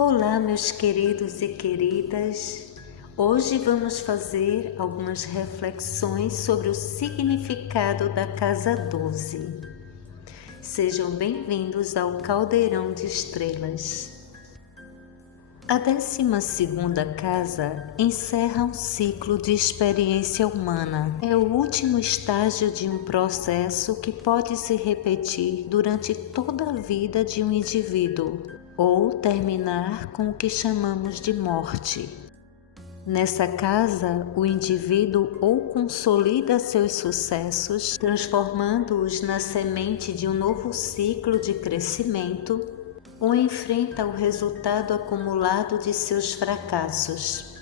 Olá, meus queridos e queridas. Hoje vamos fazer algumas reflexões sobre o significado da Casa 12. Sejam bem-vindos ao Caldeirão de Estrelas. A 12ª casa encerra um ciclo de experiência humana. É o último estágio de um processo que pode se repetir durante toda a vida de um indivíduo, ou terminar com o que chamamos de morte. Nessa casa, o indivíduo ou consolida seus sucessos, transformando-os na semente de um novo ciclo de crescimento, ou enfrenta o resultado acumulado de seus fracassos.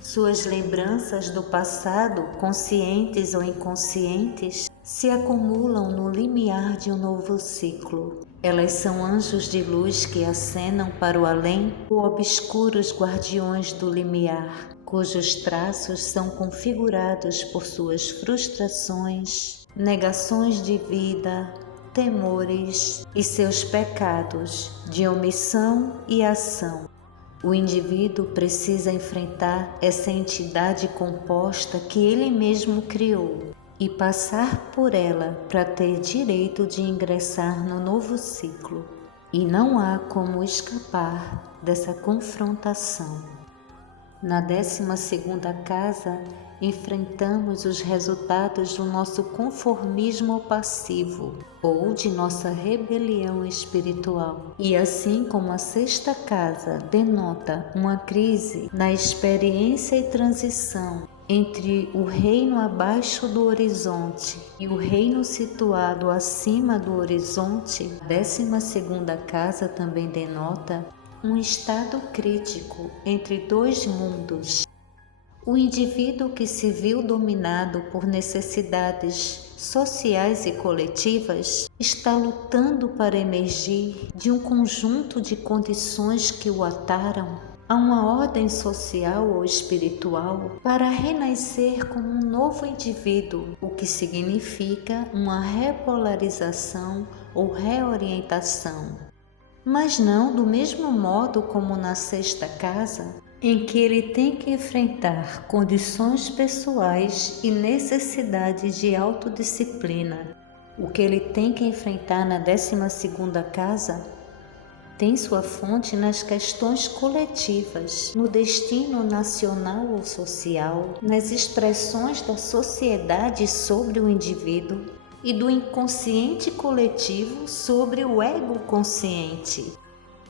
Suas lembranças do passado, conscientes ou inconscientes, se acumulam no limiar de um novo ciclo. Elas são anjos de luz que acenam para o além ou obscuros guardiões do limiar, cujos traços são configurados por suas frustrações, negações de vida, temores e seus pecados de omissão e ação. O indivíduo precisa enfrentar essa entidade composta que ele mesmo criou e passar por ela para ter direito de ingressar no novo ciclo. E não há como escapar dessa confrontação. Na 12ª casa, enfrentamos os resultados do nosso conformismo passivo ou de nossa rebelião espiritual. E assim como a 6ª casa denota uma crise na experiência e transição entre o reino abaixo do horizonte e o reino situado acima do horizonte, a 12ª casa também denota um estado crítico entre dois mundos. O indivíduo que se viu dominado por necessidades sociais e coletivas está lutando para emergir de um conjunto de condições que o ataram a uma ordem social ou espiritual para renascer como um novo indivíduo, o que significa uma repolarização ou reorientação. Mas não do mesmo modo como na 6ª casa, em que ele tem que enfrentar condições pessoais e necessidades de autodisciplina. O que ele tem que enfrentar na 12ª casa tem sua fonte nas questões coletivas, no destino nacional ou social, nas expressões da sociedade sobre o indivíduo e do inconsciente coletivo sobre o ego consciente.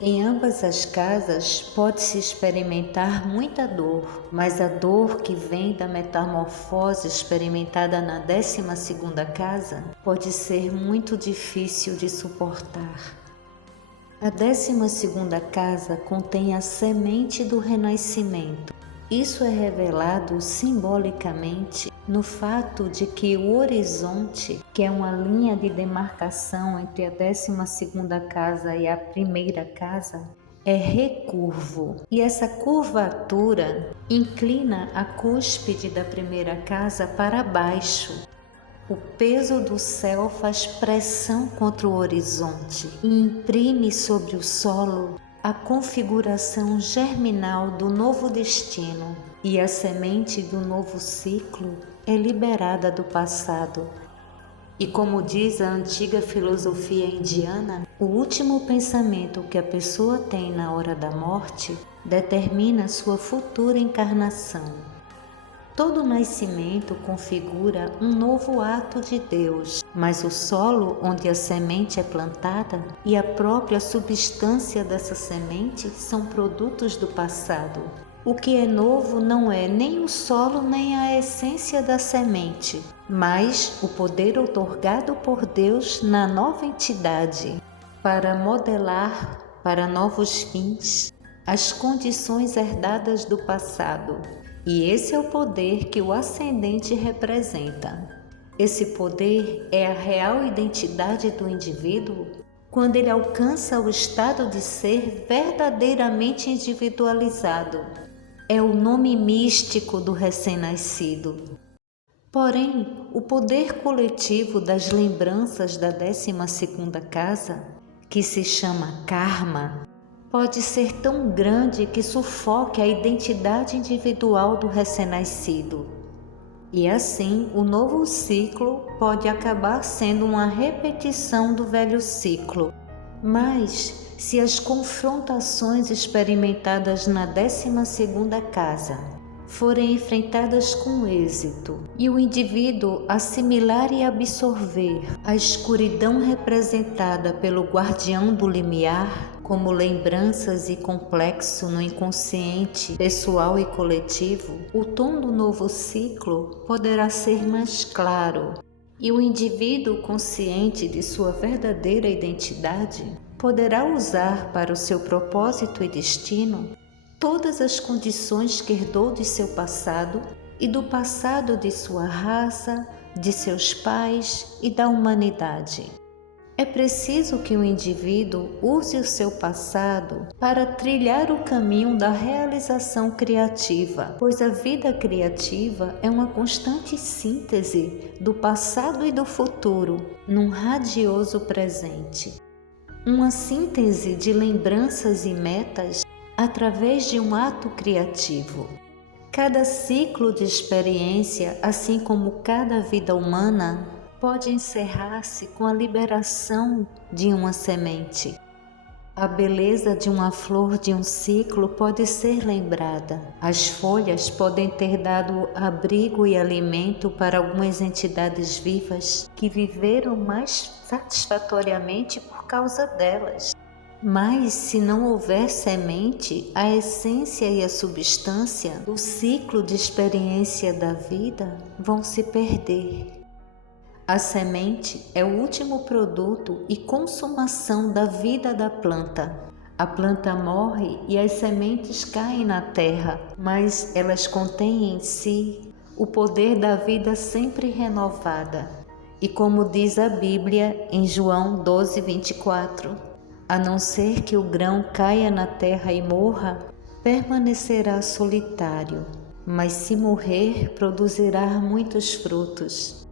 Em ambas as casas pode-se experimentar muita dor, mas a dor que vem da metamorfose experimentada na 12ª casa pode ser muito difícil de suportar. A 12ª casa contém a semente do renascimento. Isso é revelado simbolicamente no fato de que o horizonte, que é uma linha de demarcação entre a 12ª casa e a 1ª casa, é recurvo. E essa curvatura inclina a cúspide da 1ª casa para baixo. O peso do céu faz pressão contra o horizonte e imprime sobre o solo a configuração germinal do novo destino, e a semente do novo ciclo é liberada do passado. E como diz a antiga filosofia indiana, o último pensamento que a pessoa tem na hora da morte determina sua futura encarnação. Todo nascimento configura um novo ato de Deus, mas o solo onde a semente é plantada e a própria substância dessa semente são produtos do passado. O que é novo não é nem o solo nem a essência da semente, mas o poder outorgado por Deus na nova entidade para modelar para novos fins as condições herdadas do passado. E esse é o poder que o ascendente representa. Esse poder é a real identidade do indivíduo quando ele alcança o estado de ser verdadeiramente individualizado. É o nome místico do recém-nascido. Porém, o poder coletivo das lembranças da 12ª casa, que se chama karma, pode ser tão grande que sufoque a identidade individual do recém-nascido. E assim, o novo ciclo pode acabar sendo uma repetição do velho ciclo. Mas, se as confrontações experimentadas na 12ª casa forem enfrentadas com êxito e o indivíduo assimilar e absorver a escuridão representada pelo guardião do limiar, como lembranças e complexo no inconsciente pessoal e coletivo, o tom do novo ciclo poderá ser mais claro e o indivíduo consciente de sua verdadeira identidade poderá usar para o seu propósito e destino todas as condições que herdou de seu passado e do passado de sua raça, de seus pais e da humanidade. É preciso que o indivíduo use o seu passado para trilhar o caminho da realização criativa, pois a vida criativa é uma constante síntese do passado e do futuro num radioso presente. Uma síntese de lembranças e metas através de um ato criativo. Cada ciclo de experiência, assim como cada vida humana, pode encerrar-se com a liberação de uma semente. A beleza de uma flor de um ciclo pode ser lembrada. As folhas podem ter dado abrigo e alimento para algumas entidades vivas que viveram mais satisfatoriamente por causa delas. Mas, se não houver semente, a essência e a substância do ciclo de experiência da vida vão se perder. A semente é o último produto e consumação da vida da planta. A planta morre e as sementes caem na terra, mas elas contêm em si o poder da vida sempre renovada. E como diz a Bíblia em João 12:24, a não ser que o grão caia na terra e morra, permanecerá solitário, mas se morrer, produzirá muitos frutos.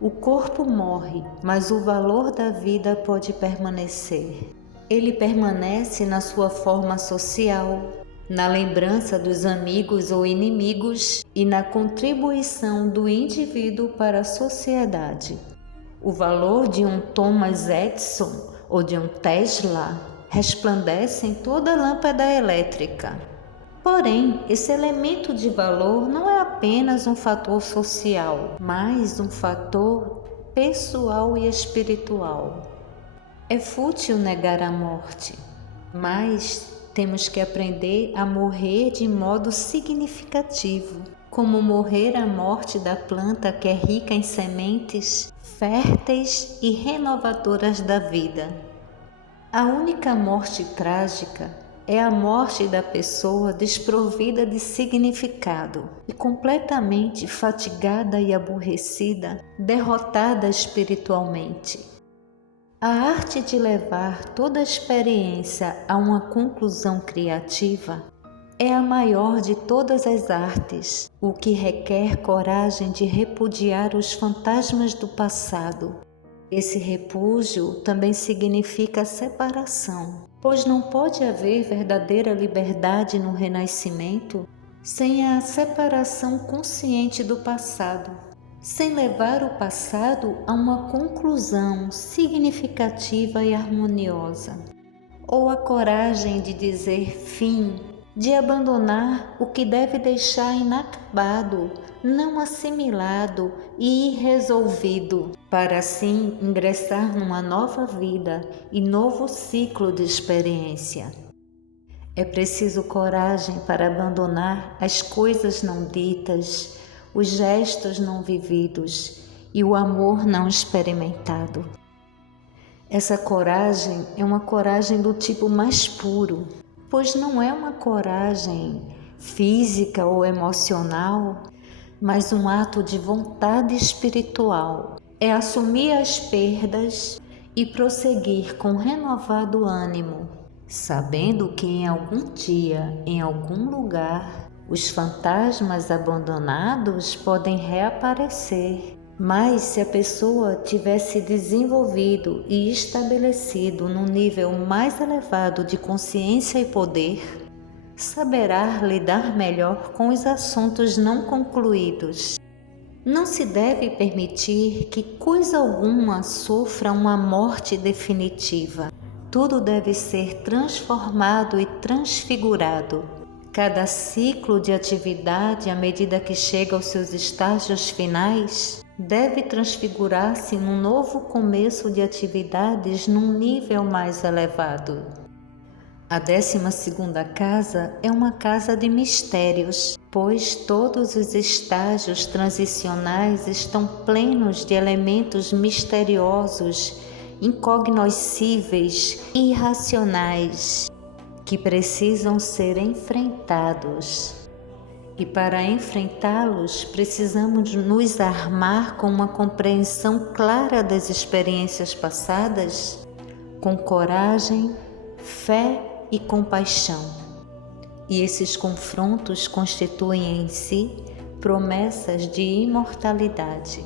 O corpo morre, mas o valor da vida pode permanecer. Ele permanece na sua forma social, na lembrança dos amigos ou inimigos e na contribuição do indivíduo para a sociedade. O valor de um Thomas Edison ou de um Tesla resplandece em toda lâmpada elétrica. Porém, esse elemento de valor não é apenas um fator social, mas um fator pessoal e espiritual. É fútil negar a morte, mas temos que aprender a morrer de modo significativo, como morrer a morte da planta que é rica em sementes férteis e renovadoras da vida. A única morte trágica é a morte da pessoa desprovida de significado e completamente fatigada e aborrecida, derrotada espiritualmente. A arte de levar toda a experiência a uma conclusão criativa é a maior de todas as artes, o que requer coragem de repudiar os fantasmas do passado. Esse repúdio também significa separação, pois não pode haver verdadeira liberdade no renascimento sem a separação consciente do passado, sem levar o passado a uma conclusão significativa e harmoniosa, ou a coragem de dizer fim, de abandonar o que deve deixar inacabado, não assimilado e irresolvido, para assim ingressar numa nova vida e novo ciclo de experiência. É preciso coragem para abandonar as coisas não ditas, os gestos não vividos e o amor não experimentado. Essa coragem é uma coragem do tipo mais puro, pois não é uma coragem física ou emocional, mas um ato de vontade espiritual. É assumir as perdas e prosseguir com renovado ânimo, sabendo que em algum dia, em algum lugar, os fantasmas abandonados podem reaparecer, Mas se a pessoa tivesse desenvolvido e estabelecido num nível mais elevado de consciência e poder, saberá lidar melhor com os assuntos não concluídos. Não se deve permitir que coisa alguma sofra uma morte definitiva. Tudo deve ser transformado e transfigurado. Cada ciclo de atividade, à medida que chega aos seus estágios finais, deve transfigurar-se num novo começo de atividades num nível mais elevado. A 12ª casa é uma casa de mistérios, pois todos os estágios transicionais estão plenos de elementos misteriosos, incognoscíveis, irracionais, que precisam ser enfrentados. E para enfrentá-los, precisamos nos armar com uma compreensão clara das experiências passadas, com coragem, fé e compaixão. E esses confrontos constituem em si promessas de imortalidade.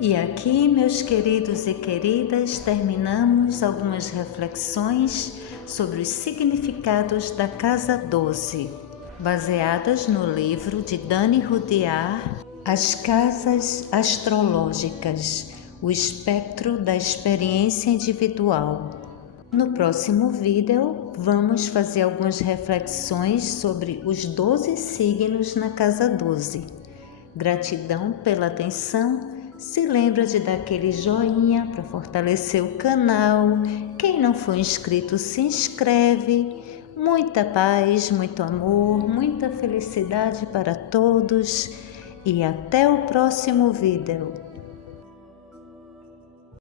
E aqui, meus queridos e queridas, terminamos algumas reflexões sobre os significados da Casa 12, baseadas no livro de Dani Rudyard, As Casas Astrológicas, o espectro da experiência individual. No próximo vídeo, vamos fazer algumas reflexões sobre os 12 signos na Casa 12. Gratidão pela atenção. Se lembra de dar aquele joinha para fortalecer o canal. Quem não for inscrito, se inscreve. Muita paz, muito amor, muita felicidade para todos. E até o próximo vídeo.